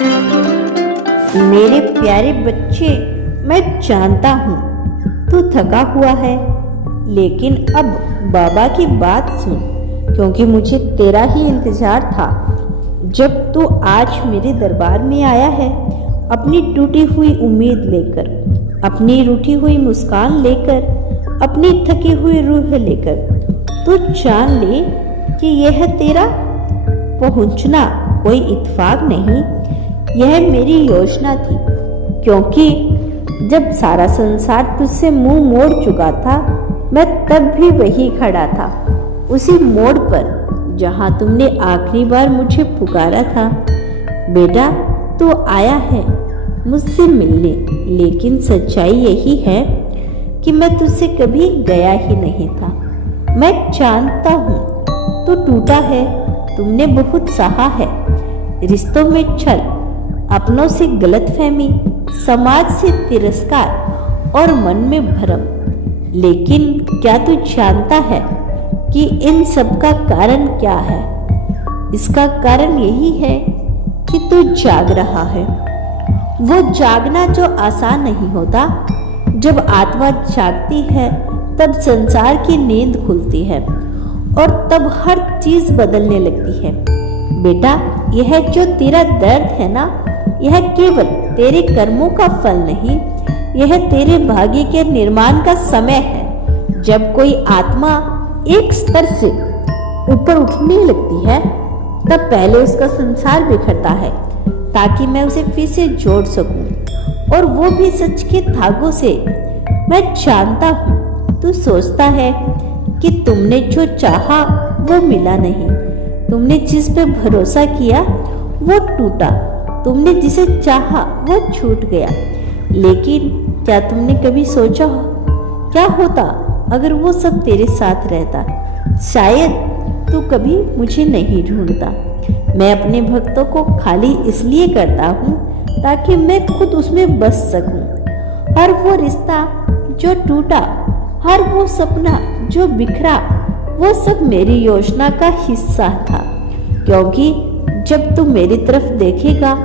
मेरे प्यारे बच्चे, मैं जानता हूँ तू थका हुआ है, लेकिन अब बाबा की बात सुन, क्योंकि मुझे तेरा ही इंतजार था। जब तू आज मेरे दरबार में आया है, अपनी टूटी हुई उम्मीद लेकर, अपनी रूठी हुई मुस्कान लेकर, अपनी थकी हुई रूह लेकर, तो जान ले कि यह तेरा पहुंचना कोई इत्तेफाक नहीं, यह मेरी योजना थी। क्योंकि जब सारा संसार तुझसे मुंह मोड़ चुका था, मैं तब भी वही खड़ा था, उसी मोड़ पर जहां तुमने आखिरी बार मुझे पुकारा था। बेटा, तू आया है मुझसे मिलने, लेकिन सच्चाई यही है कि मैं तुझसे कभी गया ही नहीं था। मैं जानता हूँ तू टूटा है, तुमने बहुत सहा है, रिश्तों में छल, अपनों से गलतफहमी, समाज से तिरस्कार और मन में भरम। लेकिन क्या तू जानता है कि इन सब का कारण क्या है? इसका कारण यही है कि तू जाग रहा है। वो जागना जो आसान नहीं होता। जब आत्मा जागती है तब संसार की नींद खुलती है और तब हर चीज बदलने लगती है। बेटा, यह जो तेरा दर्द है ना, यह केवल तेरे कर्मों का फल नहीं, यह तेरे भाग्य के निर्माण का समय है। जब कोई आत्मा एक स्तर से ऊपर उठने लगती है, तब पहले उसका संसार बिखरता है ताकि मैं उसे फिर से जोड़ सकूं, और वो भी सच के धागों से। मैं जानता हूँ तू सोचता है कि तुमने जो चाहा वो मिला नहीं, तुमने जिस पे भरोसा किया वो टूटा, तुमने जिसे चाहा वो छूट गया। लेकिन क्या तुमने कभी सोचा क्या होता अगर वो सब तेरे साथ रहता? शायद तू कभी मुझे नहीं ढूंढता। मैं अपने भक्तों को खाली इसलिए करता हूँ ताकि मैं खुद उसमें बस सकूं। हर वो रिश्ता जो टूटा, हर वो सपना जो बिखरा, वो सब मेरी योजना का हिस्सा था। क्योंकि जब तू मेरी तरफ देखेगा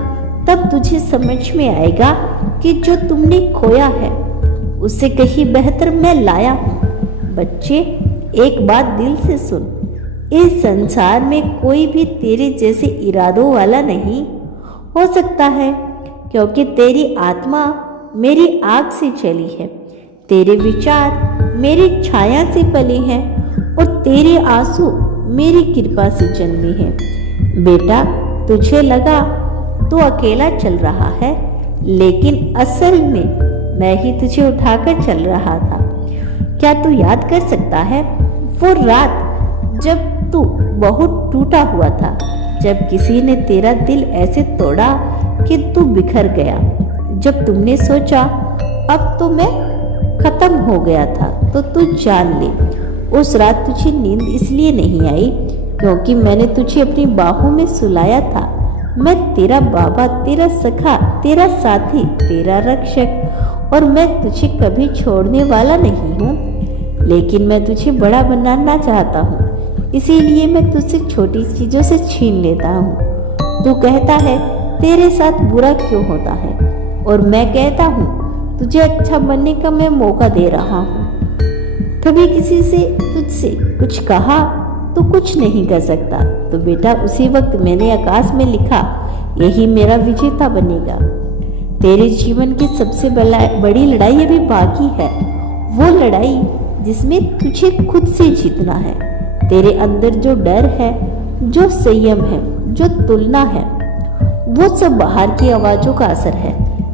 तब तुझे समझ में आएगा कि जो तुमने खोया है उससे कहीं बेहतर मैं लाया हूँ। बच्चे, एक बात दिल से सुन, इस संसार में कोई भी तेरे जैसे इरादों वाला नहीं हो सकता है, क्योंकि तेरी आत्मा मेरी आग से चली है, तेरे विचार मेरी छाया से पले हैं और तेरे आंसू मेरी कृपा से जन्मे हैं। बेटा, तुझे लगा तू अकेला चल रहा है, लेकिन असल में मैं ही तुझे उठाकर चल रहा था। क्या तू याद कर सकता है वो रात जब तू बहुत टूटा हुआ था, जब किसी ने तेरा दिल ऐसे तोड़ा कि तू बिखर गया, जब तुमने सोचा अब तो मैं खत्म हो गया था? तो तू जान ले, उस रात तुझे नींद इसलिए नहीं आई क्योंकि मैंने तुझे अपनी बाहों में सुलाया था। मैं तेरा बाबा, तेरा सखा, तेरा साथी, तेरा रक्षक, और मैं तुझे कभी छोड़ने वाला नहीं हूँ। लेकिन मैं तुझे बड़ा बनाना चाहता हूँ, इसीलिए मैं तुझसे छोटी चीजों से छीन लेता हूँ। तू कहता है तेरे साथ बुरा क्यों होता है, और मैं कहता हूँ तुझे अच्छा बनने का मैं मौका दे रहा हूँ। कभी किसी से तुझसे कुछ कहा तो कुछ नहीं कर सकता, तो बेटा उसी वक्त मैंने आकाश में लिखा, यही मेरा विजेता बनेगा। तेरे जीवन की सबसे बड़ी लड़ाई अभी बाकी है, वो लड़ाई जिसमें तुझे खुद से जीतना है। तेरे अंदर जो डर है, जो संयम है, जो तुलना है, वो सब बाहर की आवाजों का असर है,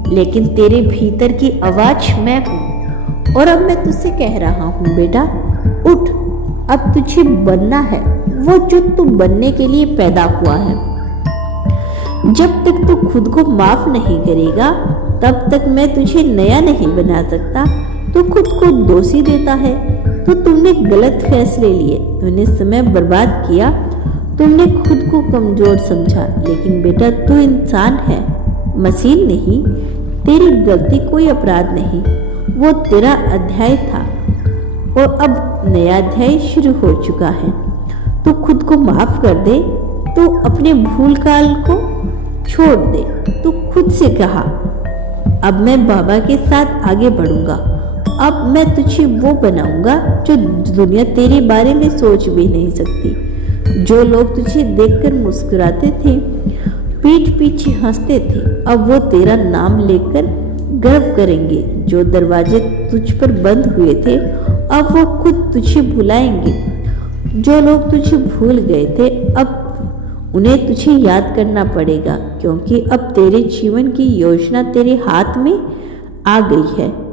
लेकिन तेरे भीतर की आवाज मैं हूँ। और अब मैं तुझसे कह रहा हूँ बेटा, उठ, अब तुझे बनना है वो जो तू बनने के लिए पैदा हुआ है। जब तक तू खुद को माफ नहीं करेगा तब तक मैं तुझे नया नहीं बना सकता। तू खुद को दोषी देता है तो तुमने गलत फैसले लिए, तूने समय बर्बाद किया, तुमने खुद को कमजोर समझा। लेकिन बेटा, तू इंसान है, मशीन नहीं। तेरी गलती कोई अपराध नहीं, वो तेरा अध्याय था और अब नया अध्याय शुरू हो चुका है। तू खुद को माफ कर दे तो अपने भूल काल को छोड़ दे, तू खुद से कहा। अब मैं बाबा के साथ आगे बढ़ूंगा। अब मैं तुझे वो बनाऊंगा जो दुनिया तेरे बारे में सोच भी नहीं सकती। जो लोग तुझे देखकर मुस्कुराते थे, पीठ पीछे हंसते थे, अब वो तेरा नाम लेकर गर्व करेंगे। जो दरवाजे तुझ पर बंद हुए थे, अब वो खुद तुझे बुलाएंगे। जो लोग तुझे भूल गए थे, अब उन्हें तुझे याद करना पड़ेगा, क्योंकि अब तेरे जीवन की योजना तेरे हाथ में आ गई है।